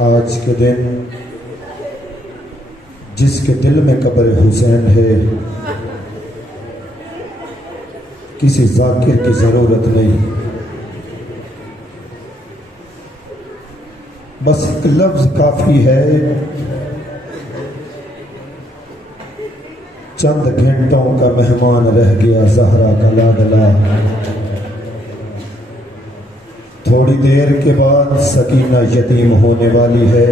آج کے دن جس کے دل میں قبر حسین ہے کسی ذاکر کی ضرورت نہیں، بس ایک لفظ کافی ہے، چند گھنٹوں کا مہمان رہ گیا زہرا کا لاڈلا، تھوڑی دیر کے بعد سکینہ یتیم ہونے والی ہے۔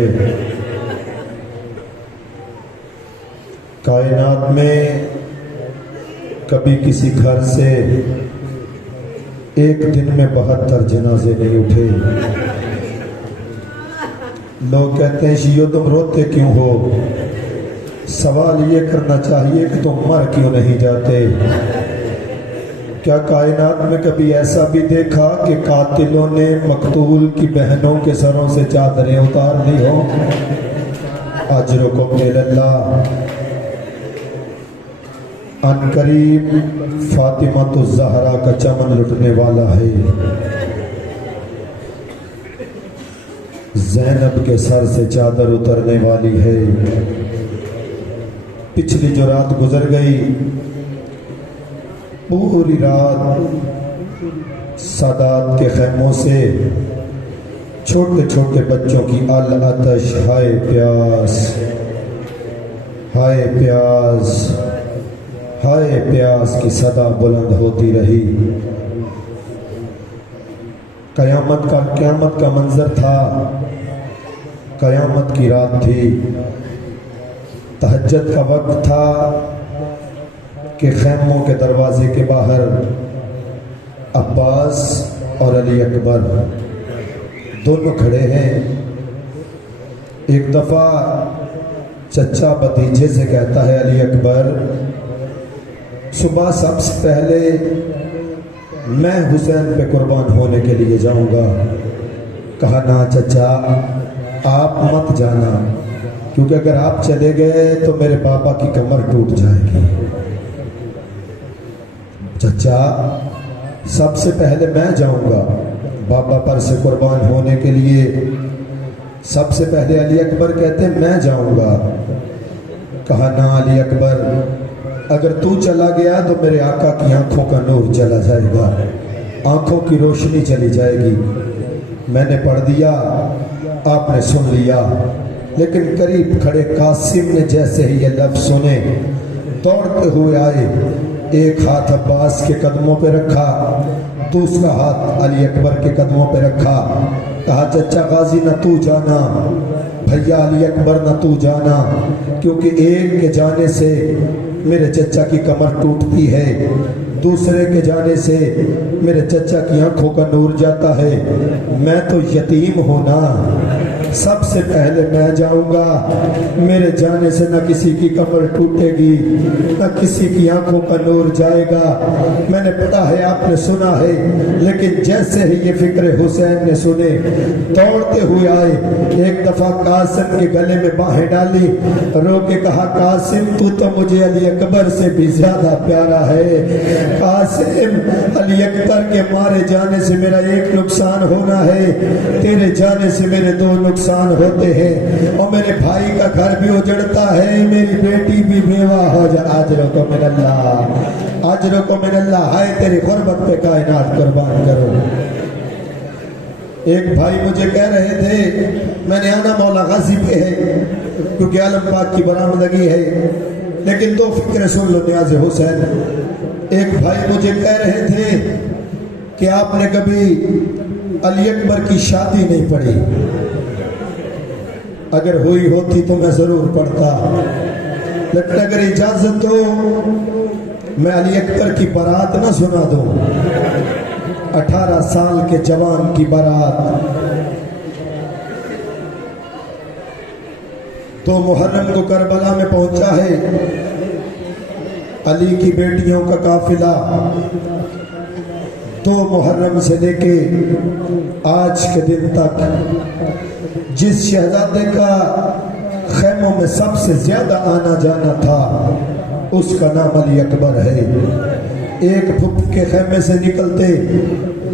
کائنات میں کبھی کسی گھر سے ایک دن میں 72 جنازے نہیں اٹھے۔ لوگ کہتے ہیں شیعو تم روتے کیوں ہو؟ سوال یہ کرنا چاہیے کہ تم مر کیوں نہیں جاتے؟ کیا کائنات میں کبھی ایسا بھی دیکھا کہ قاتلوں نے مقتول کی بہنوں کے سروں سے چادریں اتار لی ہو؟ اجرکم اللہ، ان قریب فاطمہ الزہرا کا چمن لٹنے والا ہے، زینب کے سر سے چادر اترنے والی ہے۔ پچھلی جو رات گزر گئی، پوری رات سادات کے خیموں سے چھوٹے چھوٹے بچوں کی العطش، ہائے پیاس، ہائے پیاس، ہائے پیاس کی صدا بلند ہوتی رہی۔ قیامت کا منظر تھا، قیامت کی رات تھی، تہجد کا وقت تھا کہ خیموں کے دروازے کے باہر عباس اور علی اکبر دونوں کھڑے ہیں۔ ایک دفعہ چچا بھتیجے سے کہتا ہے علی اکبر صبح سب سے پہلے میں حسین پہ قربان ہونے کے لیے جاؤں گا۔ کہا نا چچا آپ مت جانا، کیونکہ اگر آپ چلے گئے تو میرے بابا کی کمر ٹوٹ جائے گی۔ چچا سب سے پہلے میں جاؤں گا بابا پر سے قربان ہونے کے لیے۔ سب سے پہلے علی اکبر کہتے ہیں میں جاؤں گا۔ کہا نا علی اکبر اگر تو چلا گیا تو میرے آقا کی آنکھوں کا نور چلا جائے گا، آنکھوں کی روشنی چلی جائے گی۔ میں نے پڑھ دیا، آپ نے سن لیا، لیکن قریب کھڑے قاسم نے جیسے ہی یہ لفظ سنے دوڑتے ہوئے آئے، ایک ہاتھ عباس کے قدموں پہ رکھا، دوسرا ہاتھ علی اکبر کے قدموں پہ رکھا۔ کہا چچا غازی نہ تو جانا، بھیا علی اکبر نہ تو جانا، کیونکہ ایک کے جانے سے میرے چچا کی کمر ٹوٹتی ہے، دوسرے کے جانے سے میرے چچا کی آنکھوں کا نور جاتا ہے۔ میں تو یتیم ہوں نا، سب سے پہلے میں جاؤں گا، میرے جانے سے نہ کسی کی کمر ٹوٹے گی نہ کسی کی آنکھوں کا نور جائے گا۔ میں نے پڑھا ہے، آپ نے سنا ہے، لیکن جیسے ہی یہ فکر حسین نے سنے دوڑتے ہوئے آئے، ایک دفعہ قاسم کے گلے میں باہیں ڈالی، رو کے کہا قاسم تو مجھے علی اکبر سے بھی زیادہ پیارا ہے۔ قاسم علی اکبر کے مارے جانے سے میرا ایک نقصان ہونا ہے، تیرے جانے سے میرے 2 نقصان ہوتے ہیں، اور میرے بھائی کا گھر بھی اجڑتا ہے، میری بیٹی بھی بیوہ ہو جائے۔ اجرکم من اللہ، اجرکم من اللہ، ہائے تیری غربت پہ کائنات قربان کرو۔ ایک بھائی مجھے کہہ رہے تھے میں نے آنا مولا غازی پہ ہے کیونکہ عالم پاک کی برآمدگی ہے، لیکن 2 فکریں سن لو نیاز حسین۔ ایک بھائی مجھے کہہ رہے تھے کہ آپ نے کبھی علی اکبر کی شادی نہیں پڑھی، اگر ہوئی ہوتی تو میں ضرور پڑھتا، لیکن اگر اجازت ہو میں علی اکبر کی بارات نہ سنا دوں۔ 18 سال کے جوان کی بارات، 2 محرم کو کربلا میں پہنچا ہے، علی کی بیٹیوں کا قافلہ 2 محرم سے لے کے آج کے دن تک جس شہزادے کا خیموں میں سب سے زیادہ آنا جانا تھا اس کا نام علی اکبر ہے۔ ایک پھپ کے خیمے سے نکلتے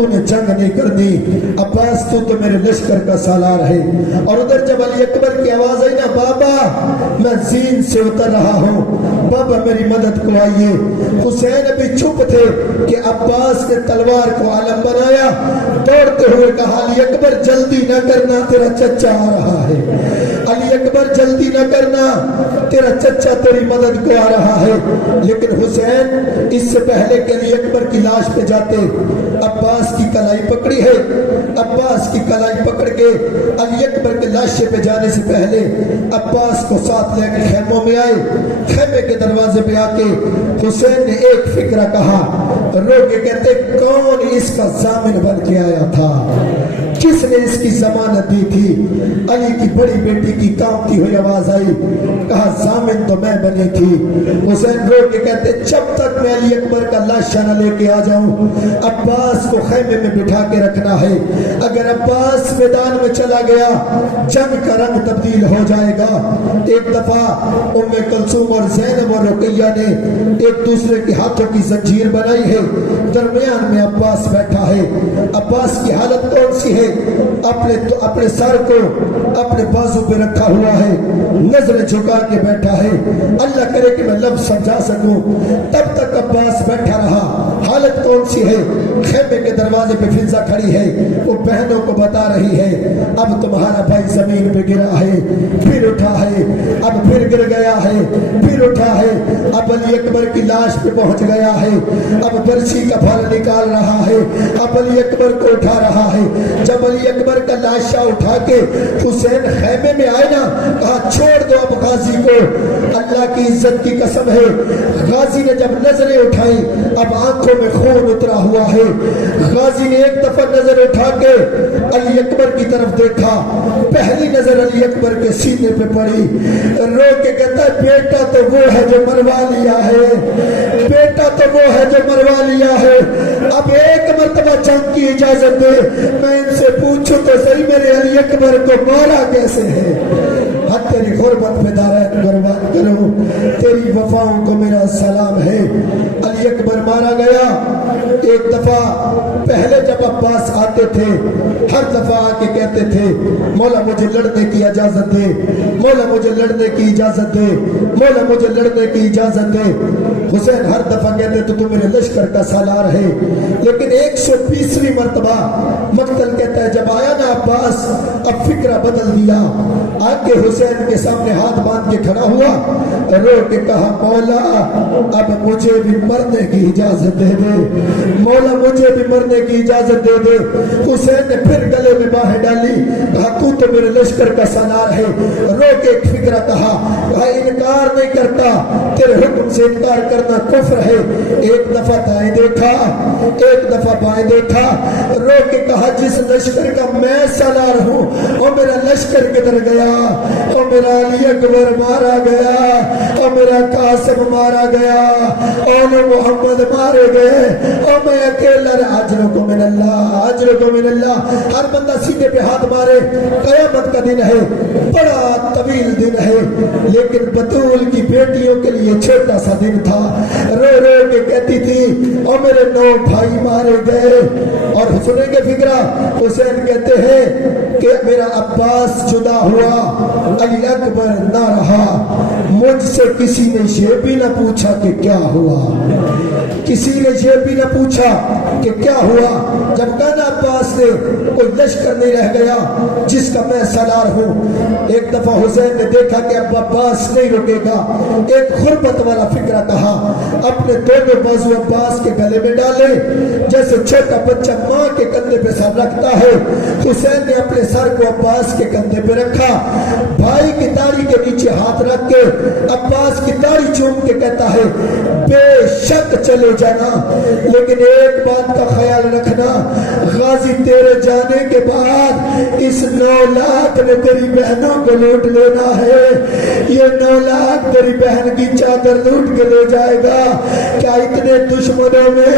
تو نے جنگ نہیں کرنی عباس تو میرے لشکر کا سالار ہے۔ اور ادھر جب علی اکبر کی آواز آئی نا بابا میں زین سے اتر رہا ہوں، بابا میری مدد کو آئیے، حسین ابھی چپ تھے کہ عباس نے تلوار کو علم بنایا، دوڑتے ہوئے کہا علی اکبر جلدی نہ کرنا تیرا چچا آ رہا ہے، علی اکبر جلدی نہ کرنا تیرا چچا تیری مدد کو آ رہا ہے۔ لیکن حسین اس سے پہلے کہ علی اکبر کی لاش پہ جاتے عباس کی کلائی پکڑی ہے، عباس کی کلائی پکڑ کے علی اکبر کے لاشے پہ جانے سے پہلے عباس کو ساتھ لے کے خیموں میں آئے، خیمے کے دروازے پہ آ کے حسین نے ایک فکرہ کہا، رو کے کہتے کون اس کا ضامن بن کے آیا تھا، کس نے اس کی ضمانت دی تھی؟ علی کی بڑی بیٹی کی کانپتی ہوئی آواز آئی، کہا ضامن تو میں بنی تھی۔ حسین رو کے کہتے جب تک میں علی اکبر کا لاشہ نہ لے کے آ جاؤں عباس کو خیمے میں بٹھا کے رکھنا ہے، اگر عباس میدان میں چلا گیا جنگ کا رنگ تبدیل ہو جائے گا۔ ایک دفعہ ام کلثوم اور زینب اور رقیہ نے ایک دوسرے کے ہاتھوں کی زنجیر بنائی ہے، درمیان میں عباس بیٹھا ہے، عباس کی حالت کون سی ہے؟ اپنے سر کو اپنے بازو پہ رکھا ہوا ہے، نظریں جھکا کے بیٹھا ہے، اللہ کرے کہ میں لفظ سمجھا سکوں، تب تک عباس بیٹھا رہا۔ حالت کون سی ہے؟ خیمے کے دروازے پہ فضا کھڑی ہے، وہ بہنوں کو بتا رہی ہے اب تمہارا بھائی زمین پہ گرا ہے، پھر اٹھا ہے، اب پھر گر گیا ہے، پھر اٹھا ہے، اب علی اکبر کی لاش پہ پہنچ گیا ہے، اب برچی کا پھل نکال رہا ہے، اب علی اکبر کو اٹھا رہا ہے۔ جب علی اکبر کا لاشہ اٹھا کے حسین خیمے میں آئے نا، کہا چھوڑ دو اب غازی کو، اللہ کی عزت کی قسم ہے غازی نے جب نظریں اٹھائی اب آنکھوں میں خون اترا ہوا ہے۔ غازی نے ایک دفعہ نظر اٹھا کے علی اکبر کی طرف دیکھا، پہلی نظر علی اکبر کے سینے پہ پڑی، رو کے کہتا ہے بیٹا تو وہ ہے جو مروا لیا ہے، بیٹا تو وہ ہے جو مروا لیا ہے، اب ایک مرتبہ جنگ کی اجازت دے، میں ان سے پوچھوں تو صحیح میرے علی اکبر کو مارا کیسے ہے؟ حد تیری غربت پہ دارین قربان کروں، تیری وفاؤں کو میرا سلام ہے۔ علی اکبر مارا گیا۔ ایک دفعہ پہلے جب عباس آتے تھے ہر دفعہ آ کے کہتے تھے مولا مجھے لڑنے کی اجازت دے، مولا مجھے لڑنے کی اجازت دے، مولا مجھے لڑنے کی اجازت دے۔ حسین ہر دفعہ کہتے تو میرے لشکر کا سالار ہے، لیکن 120ویں مرتبہ مقتل کہتا ہے جب آیا نا عباس اب فکرہ بدل دیا، آ کے حسین کے سامنے ہاتھ باندھ کے کھڑا ہوا، رو کے کہا مولا اب مجھے بھی مرنے کی اجازت دے دے، مولا مجھے بھی مرنے کی اجازت دے دے۔ حسین نے پھر گلے میں باہیں ڈالی، کہا تو میرے لشکر کا سالار ہے، رو کے ایک فکرہ کہا انکار نہیں کرتا، تیرے حکم سے انکار کرنا کفر ہے۔ ایک دفعہ دائیں دیکھا، ایک دفعہ بائیں دیکھا، رو کے کہا جس لشکر کا میں سالار ہوں اور میرا لشکر کدھر گیا، اور میرا علی اکبر مارا گیا، اور میرا قاسم مارا گیا، اور محمد مارے گئے، اور میں اکیلا اجر کو من اللہ، اجر کو من اللہ۔ ہر بندہ سینے پہ ہاتھ مارے، قیامت کا دن ہے، بڑا طویل دن ہے، لیکن بطول کی بیٹیوں کے لیے چھوٹا سا دن تھا۔ رو رو کے کہتی تھی اور میرے 9 بھائی مارے گئے، اور سنیں گے فکرہ، حسین کہتے ہیں کہ میرا عباس جدا ہوا، علی اکبر نہ رہا، مجھ سے کسی نے یہ بھی نہ پوچھا کہ کیا ہوا، کسی نے یہ بھی نہ پوچھا کہ کیا ہوا۔ جب کہنا عباس نے کوئی لشکر نہیں رہ گیا جس کا میں سالار ہوں۔ ایک دفعہ حسین نے دیکھا کہ اب عباس نہیں رکے گا، ایک غربت والا فکرہ کہا، اپنے دونوں بازو عباس کے گلے میں ڈالے جیسے چھوٹا بچہ ماں کے کندھے پہ سر رکھتا ہے۔ حسین نے اپنے سر کو عباس کے کندھے پہ رکھا، بھائی کی داڑھی کے نیچے ہاتھ رکھ کے عباس کی داڑھی چوم کے کہتا ہے بے شک چلے جانا، لیکن ایک بات کا خیال رکھنا، غازی تیرے جانے کے بعد اس 9 لاکھ نے تیری بہنوں کو لوٹ لینا ہے، یہ 9 لاکھ تیری بہن کی چادر لوٹ کے لے جائے گا۔ کیا اتنے دشمنوں میں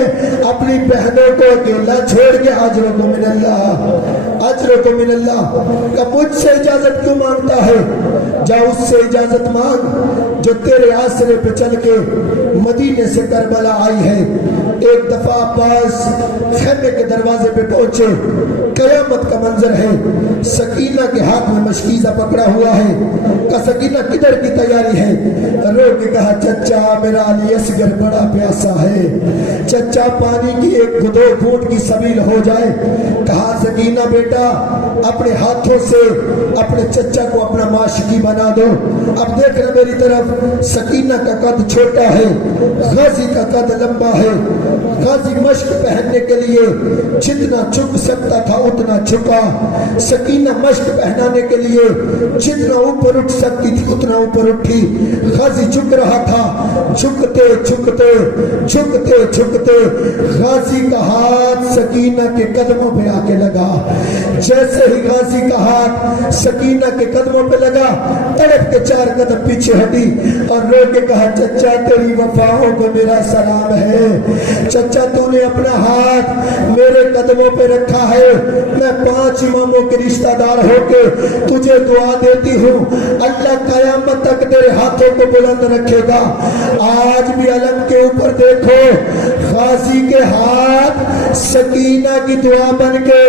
اپنی بہنوں کو اکیلا چھوڑ کے اجر کو من اللہ، اجرک من اللہ کہ مجھ سے اجازت کیوں مانگتا ہے؟ جا اس سے اجازت مانگ جو تیرے آسرے پہ چل کے مدینے سے کربلا آئی ہے۔ ایک دفعہ عباس خیمے کے دروازے پہ پہنچے، قیامت کا منظر ہے، سکینہ کے ہاتھ میں مشکیزہ پکڑا ہوا ہے کہ سکینہ کدھر کی تیاری ہے؟ رو کے کہا چچا میرا علی اصغر بڑا پیاسا ہے، چچا پانی کی ایک دو گھونٹ کی سبیل ہو جائے۔ کہا سکینہ بیٹا اپنے ہاتھوں سے اپنے چچا کو اپنا معاشقی بنا دو۔ اب دیکھنا میری طرف، سکینہ کا قد چھوٹا ہے، غازی کا قد لمبا ہے۔ غازی مشق پہننے کے لیے جتنا جھک سکتا تھا اتنا جھکا، سکینہ مشق پہنانے کے لیے جتنا اوپر اٹھ سکتی تھی اتنا اوپر اٹھی۔ غازی جھک رہا تھا، جھکتے جھکتے جھکتے جھکتے غازی کا ہاتھ سکینہ کے قدموں پہ آ کے لگا۔ جیسے ہی غازی کا ہاتھ سکینہ کے قدموں پہ لگا، تڑپ کے 4 قدم پیچھے ہٹی اور رو کے کہا چچا تیری وفاؤں کو میرا سلام ہے، چچا تو نے اپنا ہاتھ میرے قدموں پہ رکھا ہے، میں 5 اماموں کے رشتہ دار ہو کے تجھے دعا دیتی ہوں، اللہ قیامت تک تیرے ہاتھوں کو بلند رکھے گا۔ آج بھی علم کے اوپر دیکھو، غازی کے ہاتھ سکینہ کی دعا بن کے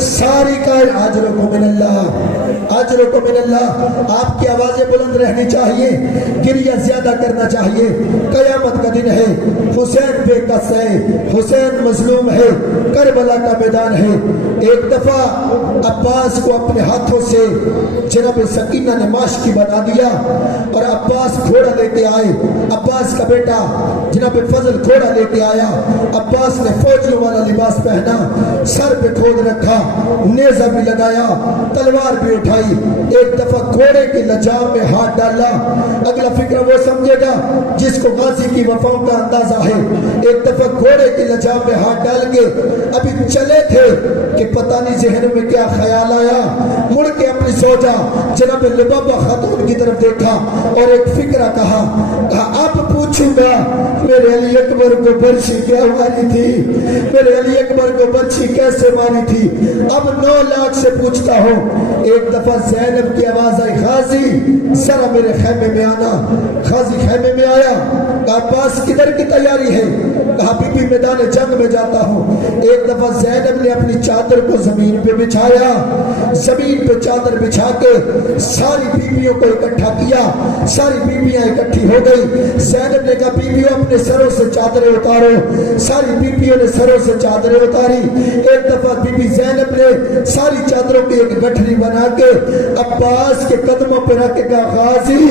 ساری کا اجرکم من اللہ، اجرکم من اللہ۔ آپ کی آوازیں بلند رہنی چاہیے، گریہ زیادہ کرنا چاہیے۔ قیامت کا دن ہے، حسین بے کس ہے، حسین مظلوم ہے، کربلا کا میدان ہے۔ ایک دفعہ عباس کو اپنے ہاتھوں سے جناب سکینہ نے معاشقی بنا دیا اور عباس گھوڑا لے کے آئے۔ عباس کا بیٹا جناب فضل گھوڑا لے کے آیا، عباس نے فوجیوں والا لباس پہنا، سر پہ کھود رکھا، نیزہ بھی لگایا، تلوار بھی اٹھائی۔ ایک دفعہ گھوڑے کے لجام میں ہاتھ ڈالا۔ اگلا فکر وہ سمجھے گا جس کو غازی کی وفاؤں کا اندازہ ہے۔ ایک دفعہ گھوڑے کے لجام میں ہاتھ ڈال کے ابھی چلے تھے کہ پتہ نہیں ذہن میں کیا خیال آیا، مڑ کے اپنی زوجہ جناب لبابہ خاتون کی طرف دیکھا اور ایک فکرہ کہا اب پوچھوں گا میرے علی اکبر کو برچھی کیا ماری تھی، میرے علی اکبر کو برچھی کیسے ماری تھی، اب 9 لاکھ سے پوچھتا ہوں۔ ایک دفعہ زینب کی آواز آئی غازی ذرا میرے خیمے میں آنا۔ غازی خیمے میں آیا، کہا عباس کدھر کی تیاری ہے؟ کہا بی بی میدان جنگ میں جاتا ہوں۔ ایک دفعہ زینب نے اپنی چادر کو زمین پہ بچھایا، زمین پہ چادر بچھا کے ساری بیویوں کو اکٹھا کیا، ساری بیویاں اکٹھی ہو گئی۔ زینب نے کہا بیویوں اپنے سروں سے چادریں اتارو، ساری بیویوں نے سروں سے چادریں اتاری۔ ایک دفعہ بی بی زینب نے ساری چادروں کی ایک گٹھری بنا کے عباس کے قدموں پہ رکھ کے کہا غازی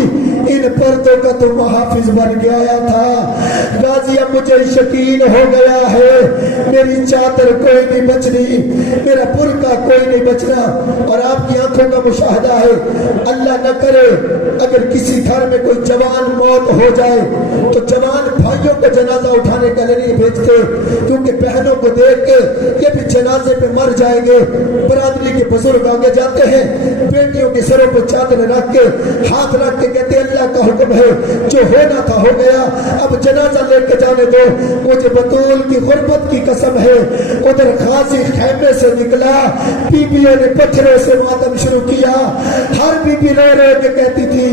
ان پردوں کا تو محافظ بن کے آیا تھا، غازی اب مجھے یقین ہو گیا ہے میری چادر کوئی نہیں بچنی، میرا برقع کوئی نہیں بچنا۔ اور آپ کی آنکھوں کا مشاہدہ ہے، اللہ نہ کرے اگر کسی گھر میں کوئی جوان موت ہو جائے تو جوان بھائیوں کو جنازہ اٹھانے کے لیے نہیں بھیجتے، کیونکہ بہنوں کو دیکھ کے یہ بھی جنازے پہ مر جائیں گے۔ برادری کے بزرگ آگے جاتے ہیں، بیٹیوں کے سروں پہ چادر رکھ کے ہاتھ رکھ کے کہتے ہیں اللہ کا حکم ہے جو ہونا تھا ہو گیا، اب جنازہ لے کے جانے دو۔ مجھے بطول کی غربت کی قسم ہے، ادھر غازی خیمے سے نکلا، بیویوں نے پتھروں سے ماتم شروع کیا، ہر بیوی رو رو کے کہتی تھی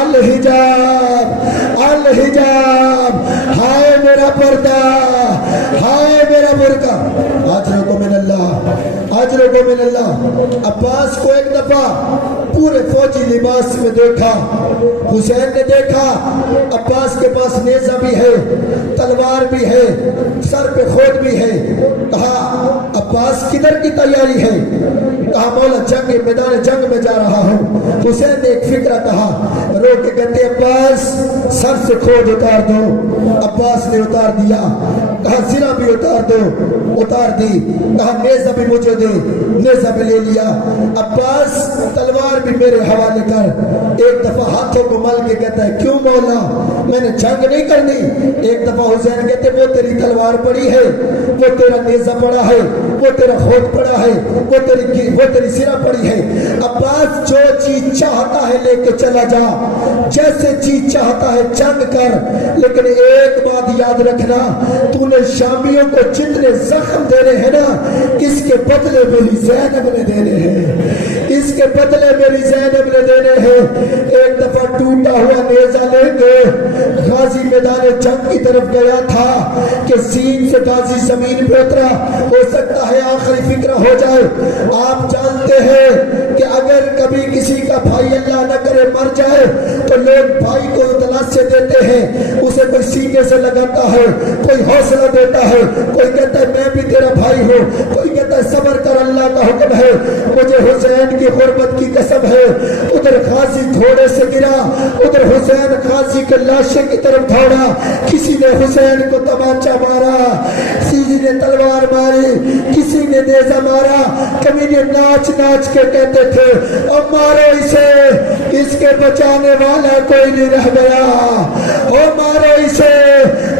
الحجاب الحجاب، ہائے میرا پردہ، ہائے میرا برقع۔ اجرکم من اللہ، اجرکم من اللہ۔ عباس کو ایک دفعہ پورے فوجی لباس میں دیکھا، حسین نے دیکھا عباس کے پاس نیزہ بھی ہے، تلوار بھی ہے، سر پہ خود بھی ہے۔ کہا عباس کدھر کی تیاری ہے؟ کہا مولا جنگ میدان جنگ میں جا رہا ہوں۔ حسین نے ایک فکرہ کہا، رو کے کہتے عباس سر سے خود اتار دو۔ عباس نے اتار دیا۔ کہا زرہ بھی اتار دو، اتار دی۔ کہا نیزہ بھی مجھے دے، نیزہ بھی لے لیا۔ عباس تلوار بھی میرے حوالے کر۔ ایک دفعہ ہاتھوں کو مل کے کہتا ہے کیوں مولا میں نے جنگ نہیں کرنی؟ ایک دفعہ حسین کہتے وہ تیری تلوار پڑی ہے، وہ تیرا نیزہ پڑا ہے، وہ تیرا خود پڑا ہے، وہ تیری سرہ پڑی ہے۔ عباس جو چیز چاہتا ہے لے کے چلا جا، جیسے چیز چاہتا ہے جنگ کر، لیکن ایک بات یاد رکھنا، تو نے شامیوں کو جتنے زخم دینے ہیں نا، اس اس کے بدلے میری زینب نے دینے ہیں، اس کے بدلے میری زینب نے دینے ہیں۔ ایک دفعہ ٹوٹا ہوا نیزہ لے کے غازی میدان جنگ کی طرف گیا تھا کہ سین سے غازی زمین پہ اترا، ہو سکتا ہے آخری فکر ہو جائے۔ آپ جانتے ہیں کہ اگر کبھی کسی کا بھائی اللہ نہ کرے مر جائے تو لوگ بھائی کو اطلاع سے دیتے ہیں، اسے کوئی سینے سے لگاتا ہے، کوئی حوصلہ دیتا ہے، کوئی کہتا ہے میں بھی تیرا بھائی ہوں، کوئی کہتا ہے صبر کر اللہ کا حکم ہے۔ مجھے حسین کی غربت کی قسم ہے، ادھر غازی گھوڑے سے گرا، ادھر حسین غازی کے لاشے کی طرف دوڑا، کسی نے حسین کو تمانچہ مارا، کسی نے تلوار ماری، کسی نے نیزہ مارا، کبھی نے ناچ ناچ کے کہتے تھے اور مارو اسے، اس کے بچانے والا کوئی نہیں رہ گیا، اور مارو اسے،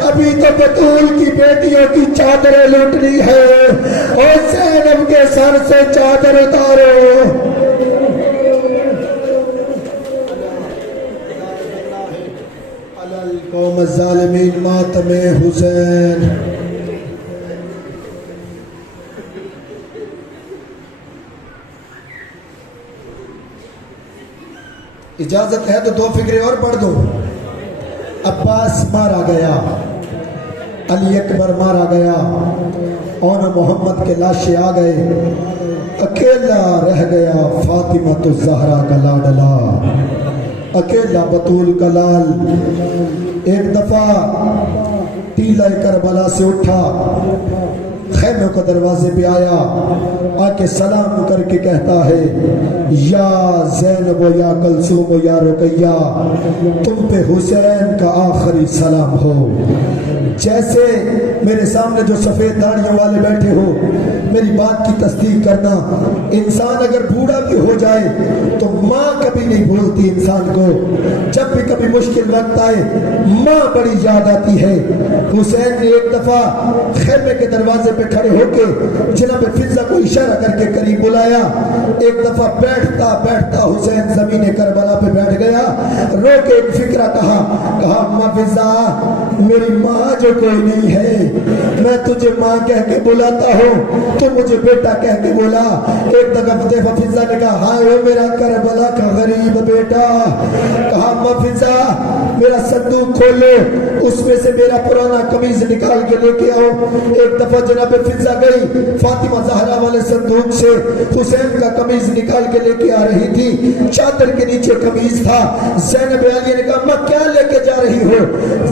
ابھی تو بطول کی بیٹیوں کی چادریں لوٹنی ہے، اور زینب کے سر سے چادر اتارو۔ قوم الظالمین ماتم حسین۔ اجازت ہے تو دو فکرے اور پڑھ دو۔ عباس مارا گیا، علی اکبر مارا گیا، اور محمد کے لاشیں آ گئے، اکیلا رہ گیا فاطمہ الزہرا کا لاڈلا، اکیلا بطول کا لال۔ ایک دفعہ ٹیلہ کربلا سے اٹھا، خیمے کو دروازے پہ آیا، آ کے سلام کر کے کہتا ہے یا زینب و یا کلثوم و یا رقیہ، تم پہ حسین کا آخری سلام ہو۔ جیسے میرے سامنے جو سفید داڑھیوں والے بیٹھے ہو، میری بات کی تصدیق کرنا، انسان اگر بوڑھا بھی ہو جائے تو ماں کبھی نہیں بھولتی انسان کو، جب بھی کبھی مشکل وقت آئے ماں بڑی یاد آتی ہے۔ حسین نے ایک دفعہ خیمے کے دروازے پہ کھڑے ہو کے جناب فضہ کو اشارہ کر کے قریب بلایا، ایک دفعہ بیٹھتا بیٹھتا حسین زمین کربلا پہ بیٹھ گیا، رو کے ایک فکرہ کہا اماں فضہ میری ماں جو کوئی نہیں ہے، میں تجھے ماں کہہ کے بلاتا ہوں، تو مجھے بیٹا کہہ کے بولا۔ ایک دفعہ فضہ نے کہا ہائے میرا کربلا کا غریب بیٹا، کہا اماں فضہ میرا صندوق کھولو، اس میں سے میرا پرانا قمیض نکال کے لے کے آؤ۔ ایک دفعہ جناب فضہ گئی، فاطمہ زہرا والے صندوق سے حسین کا قمیض نکال کے لے کے آ رہی تھی، چادر کے نیچے قمیض تھا۔ زینب عالیہ نے کہا ماں کیا لے کے جا رہی ہو؟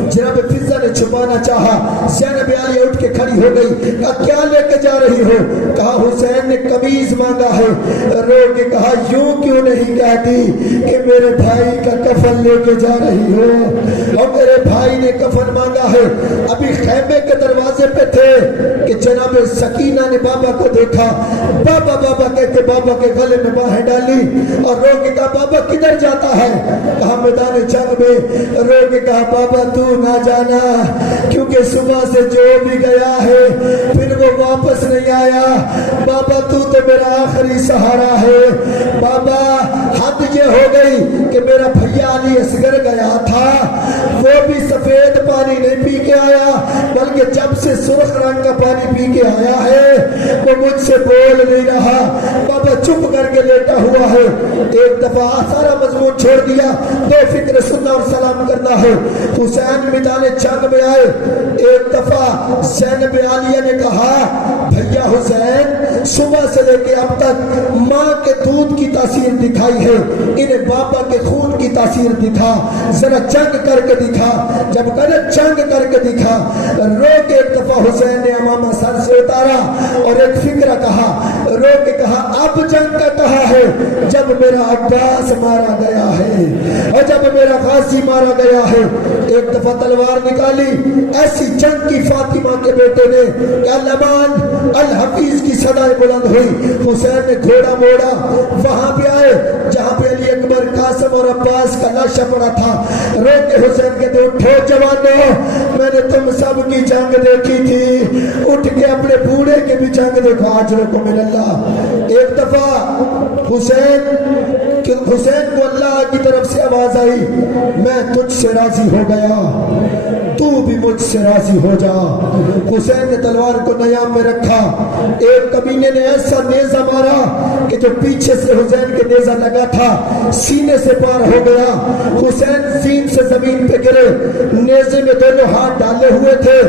جناب فضہ نے چھپانا چاہا، زینب عالیہ اٹھ کے کھڑی ہو گئی، کہا کیا لے کے جا رہی ہو؟ کہا حسین نے قمیض مانگا ہے۔ رو کے کہا یوں کیوں نہیں کہتی کہ میرے بھائی کا کفن لے کے جا رہی ہو، اور میرے بھائی نے کفن مانگا ہے۔ ابھی خیمے کے دروازے پہ تھے کہ جناب سکینہ نے بابا کو دیکھا، بابا بابا کہہ کے بابا کے گلے میں باہیں ڈالی اور رو کے کہا بابا کدھر جاتا ہے؟ کہا میدان جنگ میں۔ رو کے کہا بابا تو نہ جانا، کیونکہ صبح سے جو بھی گیا ہے پھر وہ واپس نہیں آیا، بابا تو میرا آخری سہارا ہے۔ بابا حد یہ ہو گئی کہ میرا بھیا علی اصغر گیا تھا، وہ بھی سفید پانی نہیں پی کے آیا بلکہ جب سے سرخ رنگ کا پانی پی کے آیا ہے وہ مجھ سے بول نہیں رہا، بابا چپ کر کے لیٹا ہوا ہے۔ ایک دفعہ سارا مضمون چھوڑ دیا، دو فکر سننا اور سلام کرنا ہے۔ حسین میدان جنگ میں آئے، ایک دفعہ زینب عالیہ نے کہا بھیا حسین صبح سے لے کے اب تک ماں کے دودھ کی تاثیر دکھائی ہے، انہیں بابا کے خون کی تاثیر دکھا، ذرا جنگ کر کے دکھا۔ جب کہا جنگ کر کے دکھا، رو کے ایک دفعہ حسین نے امامہ سر سے اتارا اور ایک فکرہ کہا، رو کے کہا اب جنگ کا کہا ہے جب میرا عباس مارا گیا ہے اور جب میرا غازی مارا گیا ہے۔ ایک دفعہ تلوار نکالی، ایسی جنگ کی فاطمہ کے بیٹے نے کہ لبان الحفیظ کی صدائے بلند ہوئی، حسین نے گھوڑا موڑا، وہاں پہ آئے جہاں پہ علی اکبر قاسم اور عباس کا لاشا پڑا تھا۔ رو کے حسین کے دو اٹھو جوانوں، میں میں نے تم سب کی جنگ دیکھی تھی، اٹھ کے اپنے بوڑھے کی بھی جنگ دیکھو اجرکم من اللہ۔ ایک دفعہ حسین کو اللہ کی طرف سے آواز آئی، میں تجھ سے راضی ہو گیا، تو بھی مجھ سے راضی ہو جا۔ حسین نے تلوار کو نیام میں رکھا، ایک کمینے نے ایسا نیزہ مارا کہ جو پیچھے سے حسین کے نیزہ لگا تھا سینے سے پار ہو گیا۔ حسین سین سے زمین پہ گرے، نیزے میں دونوں ہاتھ ڈالے ہوئے تھے،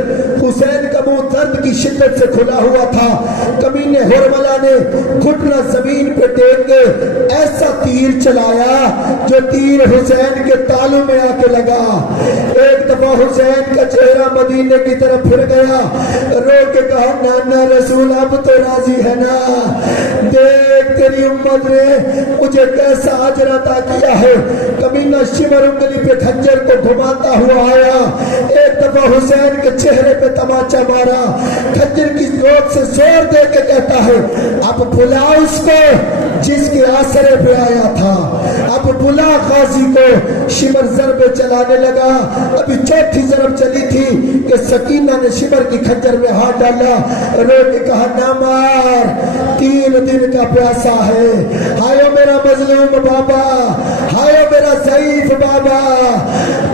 حسین کا منہ درد کی شدت سے کھلا ہوا تھا۔ کمینے ہرملا نے گھٹنا زمین پہ ٹیک کے ایسا تیر چلایا جو تیر حسین کے تالوں میں آ کے لگا۔ ایک دفعہ حسین کا چہرہ مدینے کی طرف پھر گیا، رو کے کہا نانا رسول اب تو راضی ہے نا، دیکھ تیری امت نے مجھے کیسا اجر عطا کیا ہے۔ کمینہ شمر انگلی پہ خنجر کو گھماتا ہوا آیا، ایک دفعہ حسین کے چہرے پہ تماچا مارا، خنجر کی نوک سے زور دے کے کہتا ہے اب بلا اس کو جس کے آسرے پہ آیا تھا، اب بلا غازی کو۔ شمر ضربے چلانے لگا، ابھی چوتھی ضرب چلی تھی کہ سکینہ نے شمر کی خنجر میں ہاتھ ڈالا، رو کے کہا نہ مار، 3 دن کا پیاسا ہے، ہائے میرا مظلوم بابا، ہائے میرا ضعیف بابا۔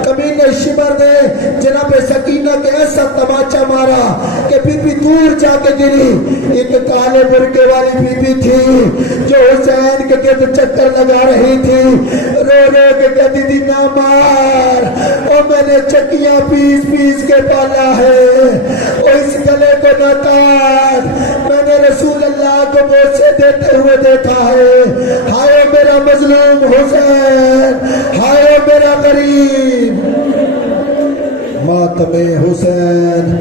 کمینے شمر نے جناب سکینہ کے ایسا تماچا مارا کہ بی بی دور جا کے گری۔ ایک کالے برقے والی بی بی تھی جو حسین کے گرد چکر لگا رہی تھی، رو رو کے کہتی تھی نہ مار، او میں نے چکیاں پیس پیس کے پالا ہے، او اس گلے کو نہ کاٹ، میں نے رسول اللہ کو بوسے دیتے ہوئے دیکھا ہے، ہائے میرا مظلوم حسین، ہائے میرا غریب۔ ماتم حسین